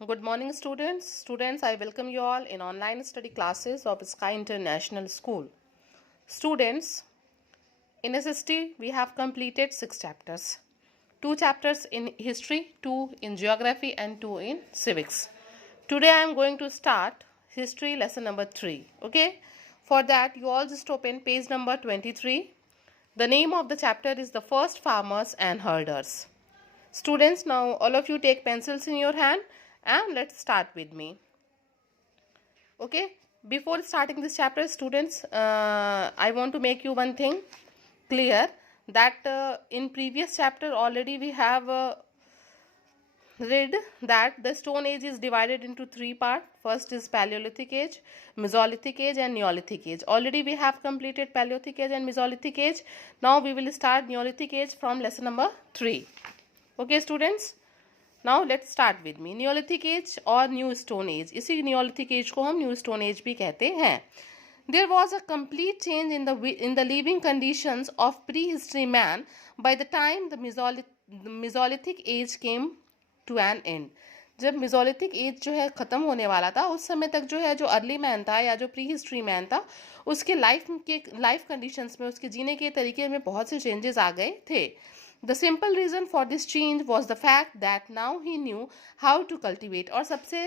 Good morning, students. Students, I welcome you all in online study classes of Sky International School. Students, in SST, we have completed 6 chapters. 2 chapters in history, 2 in geography, and 2 in civics. Today, I am going to start history lesson number 3. Okay? For that, you all just open page number 23. The name of the chapter is The First Farmers and Herders. Students, now all of you take pencils in your hand and let's start with me. Okay, before starting this chapter, students, I want to make you one thing clear that in previous chapter already we have read that the Stone Age is divided into 3 parts. First is Paleolithic Age, Mesolithic Age and Neolithic Age. Already we have completed Paleolithic Age and Mesolithic Age. Now we will start Neolithic Age from lesson number 3. Okay students, now let's start with me. Neolithic age और new stone age, इसी Neolithic age को हम new stone age भी कहते हैं. There was a complete change in the living conditions of pre history man by the time the Mesolithic age came to an end. जब Mesolithic age जो है ख़त्म होने वाला था, उस समय तक जो है जो अर्ली मैन था या जो प्री हिस्ट्री मैन था, उसके लाइफ कंडीशंस में, उसके जीने के तरीके में बहुत से चेंजेस आ गए थे. The simple reason for this change was the fact that now he knew how to cultivate. और सबसे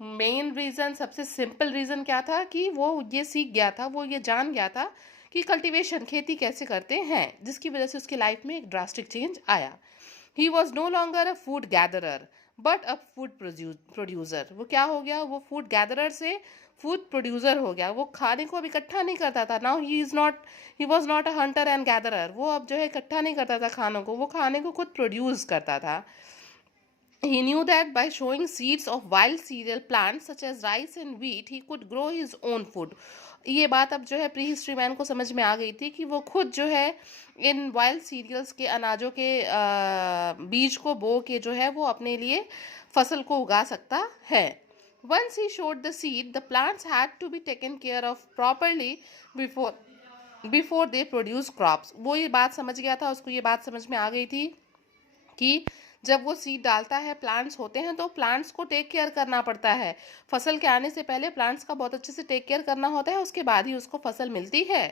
मेन रीज़न, सबसे सिंपल रीज़न क्या था कि वो ये सीख गया था, वो ये जान गया था कि कल्टीवेशन, खेती कैसे करते हैं, जिसकी वजह से उसकी लाइफ में एक ड्रास्टिक चेंज आया. He was no longer a food gatherer but a food producer. वो क्या हो गया? वो फूड गैदरर से फूड प्रोड्यूसर हो गया. वो खाने को अब इकट्ठा नहीं करता था. Now he was not a Hunter and gatherer. वो अब जो है इकट्ठा नहीं करता था खानों को, वो खाने को खुद प्रोड्यूस करता था. He knew that by showing seeds of wild cereal plants such as rice and wheat, he could grow his own food. ये बात अब जो है प्री हिस्ट्री मैन को समझ में आ गई थी कि वो खुद जो है इन वाइल्ड सीरियल्स के, अनाजों के बीज को बो के जो है वो अपने लिए फसल को उगा सकता है. Once he showed the seed, the plants had to be taken care of properly before they produce crops. वो ये बात समझ गया था, उसको ये बात समझ में आ गई थी कि जब वो सीड डालता है, प्लांट्स होते हैं, तो प्लांट्स को टेक केयर करना पड़ता है. फसल के आने से पहले प्लांट्स का बहुत अच्छे से टेक केयर करना होता है, उसके बाद ही उसको फसल मिलती है.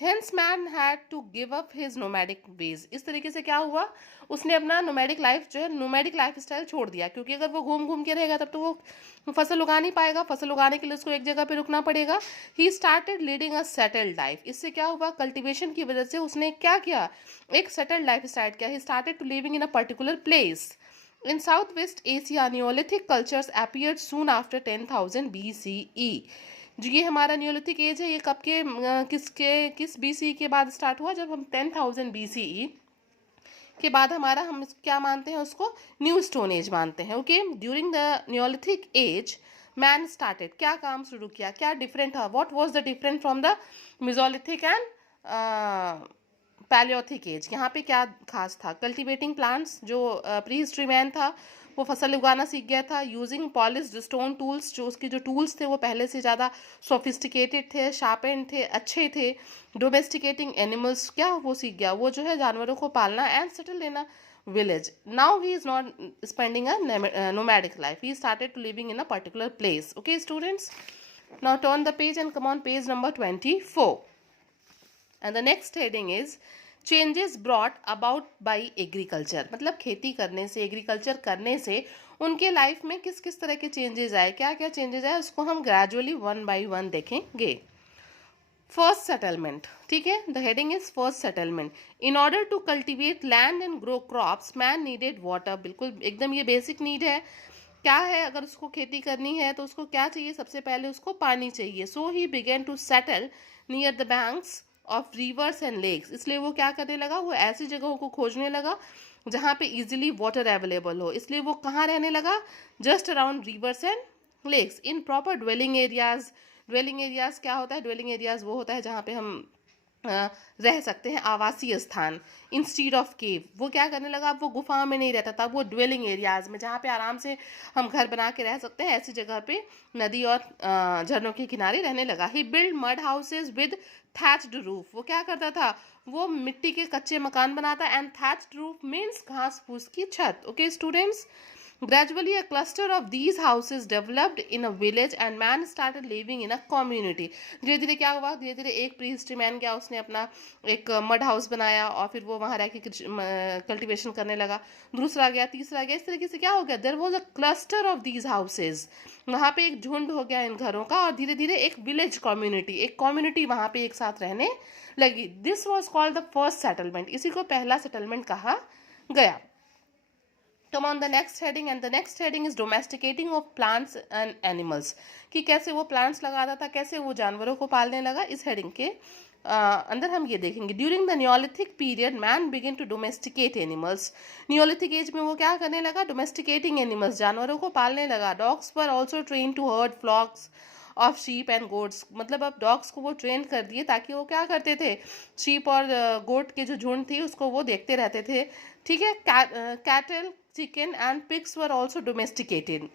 Hence man had to give up his nomadic ways. इस तरीके से क्या हुआ, उसने अपना नोमैडिक लाइफ जो है, नोमैडिक लाइफ स्टाइल छोड़ दिया, क्योंकि अगर वो घूम घूम के रहेगा तब तो वो फसल उगा नहीं पाएगा. फसल उगाने के लिए उसको एक जगह पे रुकना पड़ेगा. He started leading a settled life. इससे क्या हुआ, कल्टीवेशन की वजह से उसने क्या किया, एक सेटल्ड लाइफ स्टाइल किया. He started to living in a particular place. In Southwest Asia, Neolithic cultures appeared soon after 10,000 BCE. जो ये हमारा नियोलिथिक एज है, ये कब के किस BCE के बाद स्टार्ट हुआ? जब हम 10,000 BCE के बाद हम क्या मानते हैं, उसको न्यू स्टोन एज मानते हैं. Okay, during the neolithic age man started, क्या काम शुरू किया, क्या डिफरेंट था, what was the different from the mesolithic and palaeolithic age. यहाँ पे क्या खास था? Cultivating plants. जो प्री हिस्ट्री मैन था वो फसल उगाना सीख गया था. यूजिंग पॉलिश्ड स्टोन टूल्स, जो उसके जो टूल्स थे वो पहले से ज़्यादा सोफिस्टिकेटेड थे, शार्पेंड थे, अच्छे थे. डोमेस्टिकेटिंग एनिमल्स, क्या वो सीख गया, वो जो है जानवरों को पालना. And settle in a village. Now he is not spending a nomadic life. He started to living in a particular place. Okay students, now turn the page and come on page number 24. And the next heading is changes brought about by agriculture. मतलब खेती करने से, agriculture करने से उनके life में किस किस तरह के चेंजेस आए, क्या क्या चेंजेस आए, उसको हम ग्रेजुअली वन बाय वन देखेंगे. First settlement. ठीक है, the heading is first settlement. In order to cultivate land and grow crops man needed water. बिल्कुल एकदम ये बेसिक नीड है. क्या है, अगर उसको खेती करनी है तो उसको क्या चाहिए? सबसे पहले उसको पानी चाहिए. So he begin to settle near the banks of rivers and lakes. इसलिए वो क्या करने लगा, वो ऐसी जगहों को खोजने लगा जहाँ पे इजीली वाटर अवेलेबल हो. इसलिए वो कहाँ रहने लगा? Just around rivers and lakes, in proper dwelling areas. Dwelling areas क्या होता है? ड्वेलिंग एरियाज वो होता है जहाँ पे हम रह सकते हैं, आवासीय स्थान. इंस्टीड ऑफ केव, वो क्या करने लगा, अब वो गुफाओं में नहीं रहता था, वो ड्वेलिंग एरियाज में, जहाँ पे आराम से हम घर बना के रह सकते हैं, ऐसी जगह पे नदी और झरनों के किनारे रहने लगा. He build mud houses with thatched roof. वो क्या करता था, वो मिट्टी के कच्चे मकान बनाता. एंड थैच्ड रूफ मीन्स घास फूस की छत. Okay students, Gradually, a cluster of these houses developed in a village and man started living in a community. धीरे धीरे क्या हुआ, धीरे धीरे एक प्री हिस्ट्री मैन क्या, उसने अपना एक मड हाउस बनाया और फिर वो वहाँ रह के कल्टिवेशन करने लगा. दूसरा गया, तीसरा गया, इस तरीके से क्या हो गया, there was a cluster of these houses. वहाँ पे एक झुंड हो गया इन घरों का और धीरे धीरे एक विलेज कम्युनिटी, एक कम्युनिटी वहाँ पे एक साथ रहने लगी. This was called the first settlement. इसी को पहला सेटलमेंट कहा गया. Come on the next heading, and the next heading is domesticating of plants and animals. कि कैसे वो plants लगाता था, कैसे वो जानवरों को पालने लगा. इस heading के अंदर हम ये देखेंगे. During the Neolithic period, man began to domesticate animals. Neolithic age में वो क्या करने लगा, domesticating animals, जानवरों को पालने लगा. Dogs were also trained to herd flocks of sheep and goats. मतलब अब डॉग्स को वो ट्रेन कर दिए ताकि वो क्या करते थे, शीप और गोट के जो झुंड थी उसको वो देखते रहते थे. ठीक है. Cattle, chicken and pigs were also domesticated.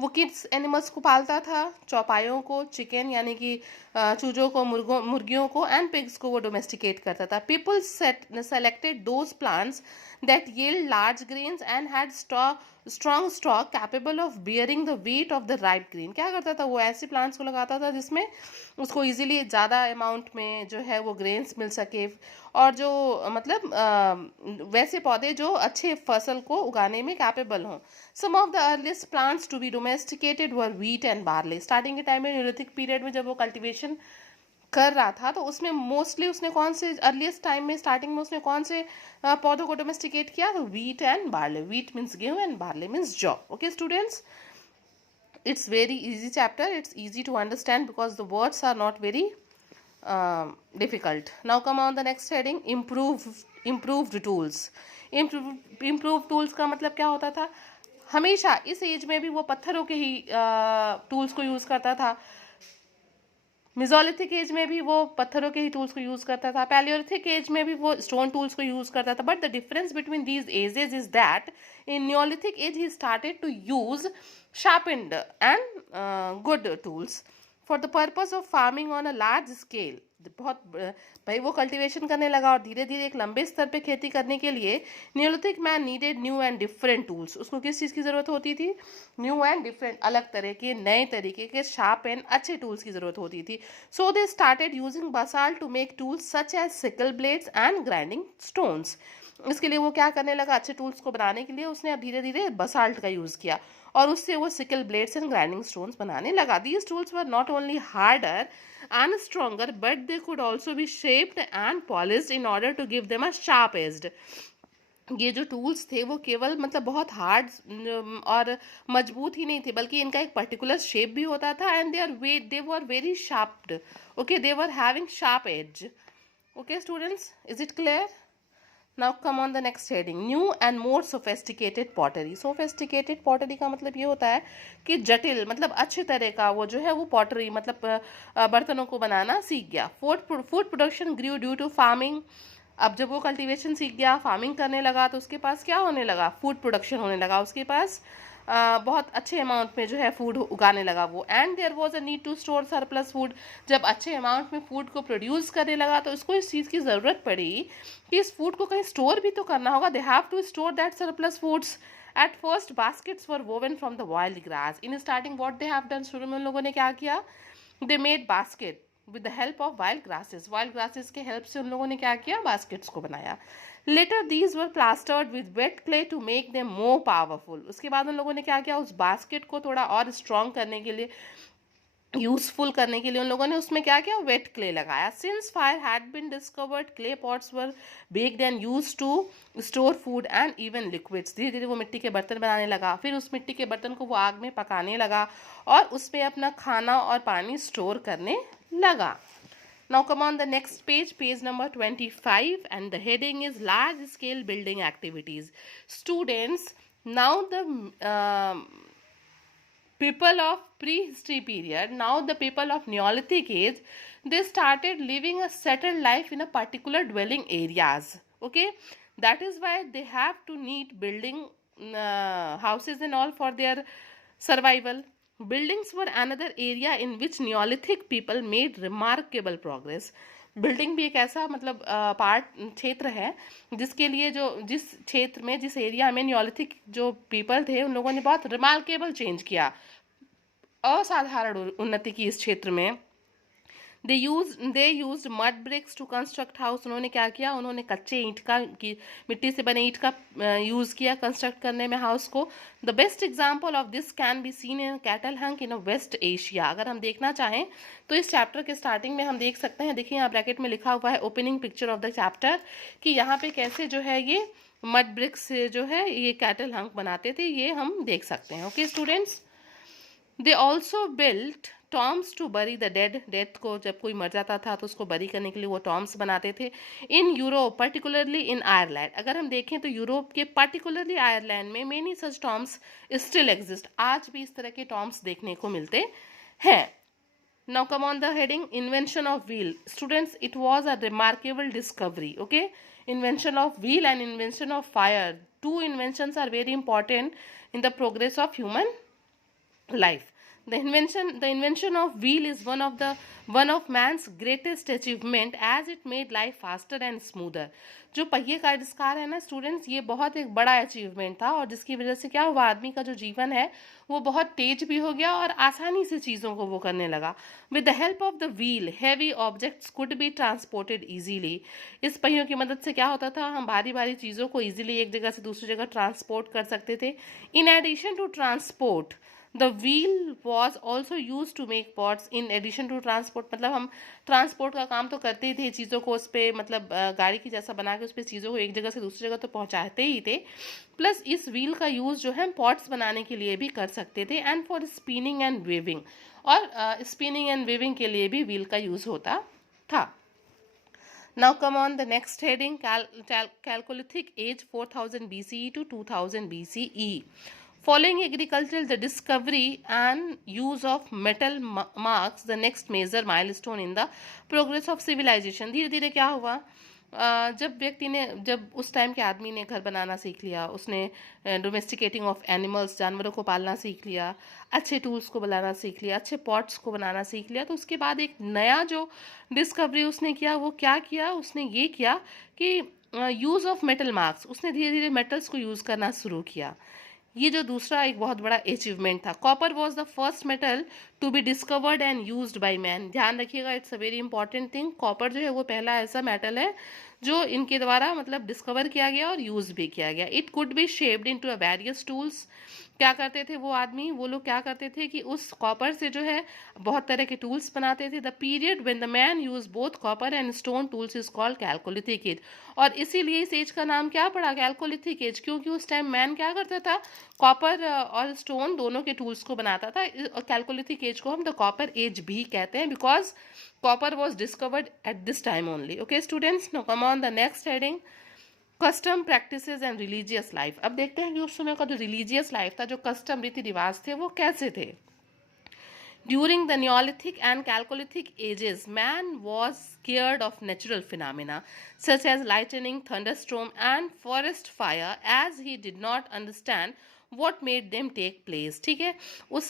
वो किस एनिमल्स को पालता था, चौपायों को, चिकन यानी कि चूजों को, मुर्गियों को, एंड पिग्स को वो डोमेस्टिकेट करता था. People selected those plants that yield large grains and had strong stock capable of bearing the weight of the ripe grain. क्या करता था, वो ऐसे प्लांट्स को लगाता था जिसमें उसको इजीली ज़्यादा अमाउंट में जो है वो ग्रेन्स मिल सके, और जो मतलब वैसे पौधे जो अच्छे फसल को उगाने में कैपेबल हों. Some of the earliest plants to be domesticated were wheat and barley. Starting के टाइम में न्यूलिथिक पीरियड में जब वो कल्टिवेशन कर रहा था तो उसमें मोस्टली उसने कौन से अर्लीस्ट टाइम में स्टार्टिंग में उसने कौन से पौधों को डोमेस्टिकेट किया, तो wheat and barley. Wheat means गेहूं एंड बार्ले मीन्स जौ. Okay students, it's very easy chapter, it's easy to understand because the words are not very difficult. Now come on the next heading, improved tools. improved tools का मतलब क्या होता था, हमेशा इस as में भी वो पत्थरों के ही टूल्स को यूज़ करता था. मिजोलिथिक एज में भी वो पत्थरों के ही टूल्स को यूज़ करता था. पैलियोलिथिक एज में भी वो स्टोन टूल्स को यूज़ करता था. But the difference between these ages is that in neolithic age he started to use sharpened and good tools for the purpose of farming on a large scale. बहुत भाई वो cultivation करने लगा और धीरे धीरे एक लंबे स्तर पे खेती करने के लिए Neolithic man needed new and different tools. उसको किस चीज़ की ज़रूरत होती थी, न्यू एंड डिफरेंट, अलग तरह के, नए तरीके के, शार्प एंड अच्छे टूल्स की ज़रूरत होती थी. So they started using basalt to make tools such as sickle blades and grinding stones. इसके लिए वो क्या करने लगा, अच्छे टूल्स को बनाने के लिए उसने अब धीरे धीरे बसाल्ट का यूज़ किया और उससे वो sickle blades and grinding stones बनाने लगा. These tools were not only harder and stronger but they could also be shaped and polished in order to give them a sharp edged. ये जो tools थे वो केवल मतलब बहुत हार्ड और मजबूत ही नहीं थे बल्कि इनका एक पर्टिकुलर शेप भी होता था. And they were very sharped. Okay, they were having sharp edge. Okay students, is it clear? Now come on the next heading, new and more sophisticated pottery. Sophisticated pottery का मतलब ये होता है कि जटिल, मतलब अच्छे तरह का वो जो है वो pottery मतलब बर्तनों को बनाना सीख गया. Food production grew due to farming. अब जब वो कल्टीवेशन सीख गया, फार्मिंग करने लगा तो उसके पास क्या होने लगा, फूड प्रोडक्शन होने लगा. उसके पास बहुत अच्छे अमाउंट में जो है फूड उगाने लगा वो. And there was a need to store surplus food. जब अच्छे अमाउंट में फूड को प्रोड्यूस करने लगा तो उसको इस चीज़ की ज़रूरत पड़ी कि इस फूड को कहीं स्टोर भी तो करना होगा. They have to store that surplus foods. At first baskets were woven from the wild grass. In starting what they have done, शुरू में उन लोगों ने क्या किया, they made basket with the help of wild grasses. Wild grasses के help से उन लोगों ने क्या किया, बास्केट्स को बनाया. Later these were plastered with wet clay to make them more powerful. उसके बाद उन लोगों ने क्या किया, उस बास्केट को थोड़ा और स्ट्रॉन्ग करने के लिए, यूजफुल करने के लिए उन लोगों ने उसमें क्या किया, वेट क्ले लगाया. Since fire had been discovered clay pots were baked and used to store food and even liquids. धीरे धीरे वो मिट्टी के बर्तन बनाने लगा. फिर उस मिट्टी के बर्तन को वो आग में पकाने लगा और उसमें अपना खाना और पानी स्टोर करने लगा. Now come on the next page, page number 25, and the heading is large scale building activities. Students, now the people of prehistory period, now the people of Neolithic age, they started living a settled life in a particular dwelling areas. Okay, that is why they have to need building houses and all for their survival. Buildings were another area in which Neolithic people made remarkable progress. Building भी एक ऐसा मतलब part क्षेत्र है जिसके लिए जो जिस क्षेत्र में जिस एरिया में नियोलिथिक जो पीपल थे उन लोगों ने बहुत रिमार्केबल चेंज किया, असाधारण उन्नति की इस क्षेत्र में। They use mud bricks to construct house. उन्होंने क्या किया, उन्होंने कच्चे ईंट का मिट्टी से बने ईंट का यूज़ किया कंस्ट्रक्ट करने में हाउस को। The best example of this can be seen in Catal Huyuk in West Asia. अगर हम देखना चाहें तो इस चैप्टर के स्टार्टिंग में हम देख सकते हैं, देखिए यहाँ ब्रैकेट में लिखा हुआ है opening picture of the chapter, कि यहाँ पे कैसे जो है ये मड ब्रिक्स से जो है ये कैटल हंक बनाते थे, ये हम देख सकते हैं। Okay students, they also built tombs to bury the dead. Death को जब कोई मर जाता था तो उसको बरी करने के लिए वो टॉम्स बनाते थे। In Europe particularly in Ireland, अगर हम देखें तो यूरोप के पर्टिकुलरली आयरलैंड में many such Tom's still exist. आज भी इस तरह के टॉम्स देखने को मिलते हैं। Now come on the heading invention of wheel. Students, it was a remarkable discovery. Okay, invention of wheel and invention of fire. Two inventions are very important in the progress of human life. The invention of wheel is one of man's greatest achievement as it made life faster and smoother. जो पहिए का आविष्कार है ना students, ये बहुत एक बड़ा अचीवमेंट था और जिसकी वजह से क्या हुआ, आदमी का जो जीवन है वो बहुत तेज भी हो गया और आसानी से चीज़ों को वो करने लगा। With the help of the wheel heavy objects could be transported easily. इस पहियों की मदद से क्या होता था, हम भारी भारी चीज़ों को इजीली एक जगह से दूसरी जगह ट्रांसपोर्ट कर सकते थे। In addition to transport the wheel was also use to make pots. In addition to transport मतलब हम ट्रांसपोर्ट का काम तो करते ही थे, चीज़ों को उस पर मतलब गाड़ी की जैसा बना के उस पर चीज़ों को एक जगह से दूसरी जगह तो पहुंचाते ही थे, प्लस इस व्हील का यूज़ जो है पॉट्स बनाने के लिए भी कर सकते थे, and for spinning and weaving, और स्पिनिंग एंड वेविंग के लिए भी व्हील का यूज़ होता था। Now come on the next heading, Chalcolithic age 4000 BCE to 2000 BCE. Following agriculture, the discovery and use of metal marks the next major milestone in the progress of civilization. धीरे धीरे क्या हुआ, जब उस time के आदमी ने घर बनाना सीख लिया, उसने डोमेस्टिकेटिंग ऑफ एनिमल्स, जानवरों को पालना सीख लिया, अच्छे टूल्स को बनाना सीख लिया, अच्छे पॉट्स को बनाना सीख लिया, तो उसके बाद एक नया जो डिस्कवरी उसने किया वो क्या किया, उसने ये किया कि यूज़ ऑफ मेटल मार्क्स, उसने धीरे धीरे मेटल्स को यूज़ करना शुरू किया। ये जो दूसरा एक बहुत बड़ा अचीवमेंट था। Copper was the first metal to be discovered and used by man. ध्यान रखिएगा, it's a very important thing. Copper जो है वो पहला ऐसा मेटल है जो इनके द्वारा मतलब डिस्कवर किया गया और यूज भी किया गया। It could be shaped into a various tools. क्या करते थे वो लोग क्या करते थे कि उस कॉपर से जो है बहुत तरह के टूल्स बनाते थे। The period when the man use both copper and stone tools is called chalcolithic age. और इसीलिए इस एज का नाम क्या पड़ा, कैल्कोलिथिक एज, क्योंकि उस टाइम मैन क्या करता था, कॉपर और स्टोन दोनों के टूल्स को बनाता था। और कैल्कोलिथिक एज को हम द कॉपर एज भी कहते हैं because copper was discovered at this time only. Okay students, now come on the next heading, custom practices and religious life. अब देखते हैं कि उस समय का जो रिलीजियस लाइफ था, जो कस्टम रीति रिवाज थे, वो कैसे थे। During the Neolithic and Chalcolithic ages, man was scared of natural phenomena such as lightning, thunderstorm, and forest fire, as he did not understand what made them take place. ठीक है, उस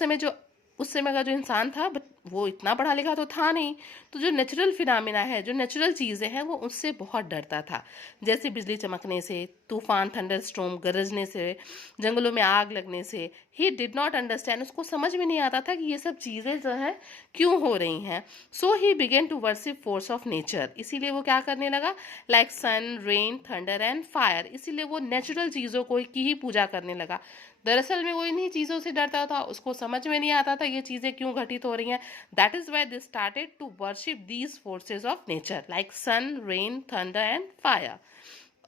समय का जो इंसान था वो इतना पढ़ा लिखा तो था नहीं, तो जो नेचुरल फिनोमिना है, जो नेचुरल चीज़ें हैं, वो उससे बहुत डरता था। जैसे बिजली चमकने से, तूफान, थंडर स्टॉर्म गरजने से, जंगलों में आग लगने से। ही डिड नॉट अंडरस्टैंड, उसको समझ में नहीं आता था कि ये सब चीज़ें जो है क्यों हो रही हैं। So he begin to worship force of nature. इसीलिए वो क्या करने लगा, like sun, rain, thunder and fire. इसीलिए वो नेचुरल चीज़ों को की ही पूजा करने लगा। दरअसल में वो इन्हीं चीज़ों से डरता था, उसको समझ में नहीं आता था ये चीज़ें क्यों घटित हो रही हैं। That is why they started to worship these forces of nature like sun, rain, thunder and fire.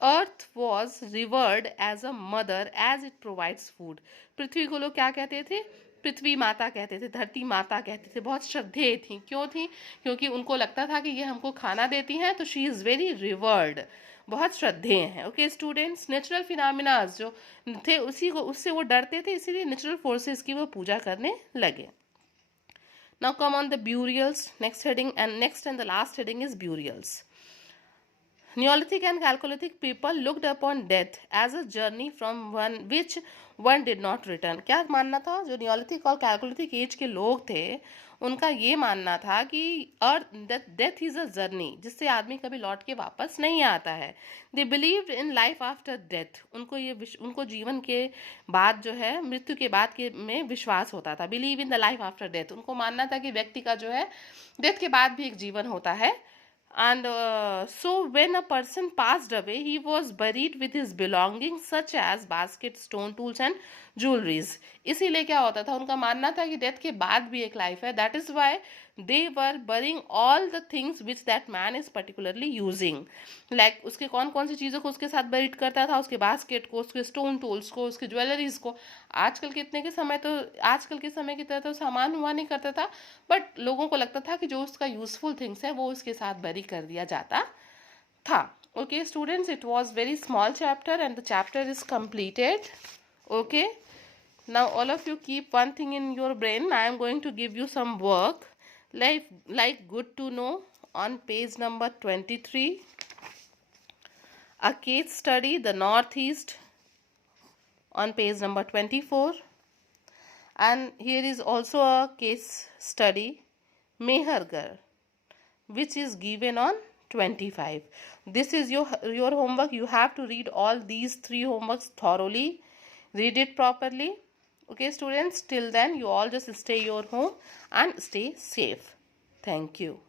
Earth was revered as a mother as it provides food. पृथ्वी को लोग क्या कहते थे, पृथ्वी माता कहते थे, धरती माता कहते थे। बहुत श्रद्धेय थी, क्यों थी, क्योंकि उनको लगता था कि ये हमको खाना देती हैं, तो शी इज़ वेरी रिवर्ड, बहुत श्रद्धेय हैं। ओके स्टूडेंट्स, नेचुरल फिनोमिनाज जो थे उससे वो डरते थे, इसीलिए नेचुरल फोर्सेस की वो पूजा करने लगे। Now come on the burials, next heading, and next and the last heading is burials. Neolithic and Chalcolithic people looked upon death as a journey from one which one did not return. क्या मानना था? जो Neolithic और chalcolithic as के लोग थे उनका ये मानना था कि अर्थ डेथ इज अ जर्नी जिससे आदमी कभी लौट के वापस नहीं आता है. They believed in life after death. उनको जीवन के बाद जो है मृत्यु के बाद के में विश्वास होता था. Believe in the life after death. उनको मानना था कि व्यक्ति का जो है डेथ के बाद भी एक जीवन होता है. And so when a person passed away, he was buried with his belongings such as basket, stone tools and jewelries. इसीलिए क्या होता था, उनका मानना था कि डेथ के बाद भी एक लाइफ है. That is why they were burying all the things which that man is particularly using. Like उसके कौन कौन सी चीज़ों को उसके साथ बरीड करता था, उसके बास्केट को, उसके स्टोन टूल्स को, उसके ज्वेलरीज को. आजकल के समय की तरह तो सामान हुआ नहीं करता था, बट लोगों को लगता था कि जो उसका यूजफुल थिंग्स है वो उसके साथ बरी कर दिया जाता था. Okay students, it was very small chapter and the chapter is completed. Okay, now all of you keep one thing in your brain. I am going to give you some work like good to know on page number 23, a case study the Northeast on page number 24, and here is also a case study Mehergarh which is given on 25. This is your homework. You have to read all these 3 homeworks thoroughly, read it properly. Okay students, till then you all just stay your home and stay safe. Thank you.